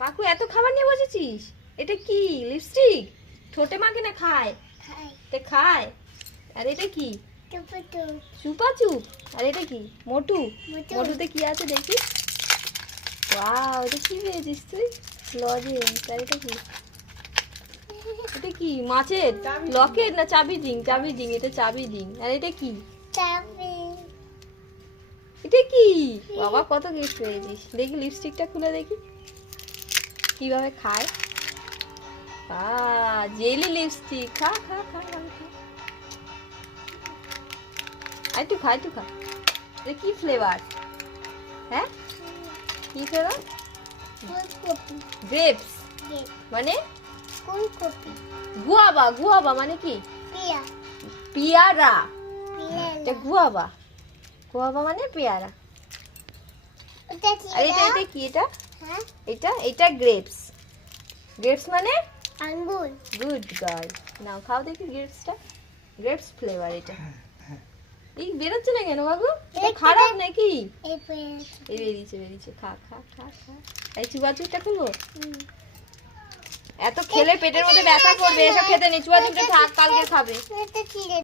পাকু এত খাবার নিয়ে বসেছিস? এটা কি লিপস্টিক? ঠোঁটে মাখে না খায়? খায়। আর এটা কি? চুপা চুপ। আর এটা কি? মোটু। মোটুতে কি আছে দেখি? ওয়াও, এটা কি পেয়েছিস তুই? লজেন্স। আর এটা কি? এটা কি মাছের লকেট না চাবি রিং? চাবি রিং, এটা চাবি রিং। আর এটা কি? এটা কি? বাবা কত গিফট পেয়েছিস। দেখি লিপস্টিকটা খুলে দেখি কিভাবে খায়। Jelly lipstick. খা খা খা খা খা। একটু খা, একটু খা। এটা কি ফ্লেভার? হ্যাঁ, কি ফ্লেভার? গ্রেপস মানে গুয়াবা। গুয়াবা মানে কি? পেয়ারা। এটা গুয়াবা। গুয়াবা মানে পেয়ারা। আর এটা এটা কি? এটা এটা এটা গ্রেপস। গ্রেপস মানে আঙ্গুর। Good girl. নাও খাও দেখি গ্রেপসটা। গ্রেপস ফ্লেভার এটা। এই বেরোচ্ছে না কেন বাবু? এটা খারাপ নাকি? এই বেরিয়েছে বেরিয়েছে। খা খা খা খা। এই চুবাচুরটা খুলবো? এত খেলে পেটের মধ্যে ব্যথা করবে, এসব খেতে নেই। চুবাচুরটা থাক, কালকে খাবে।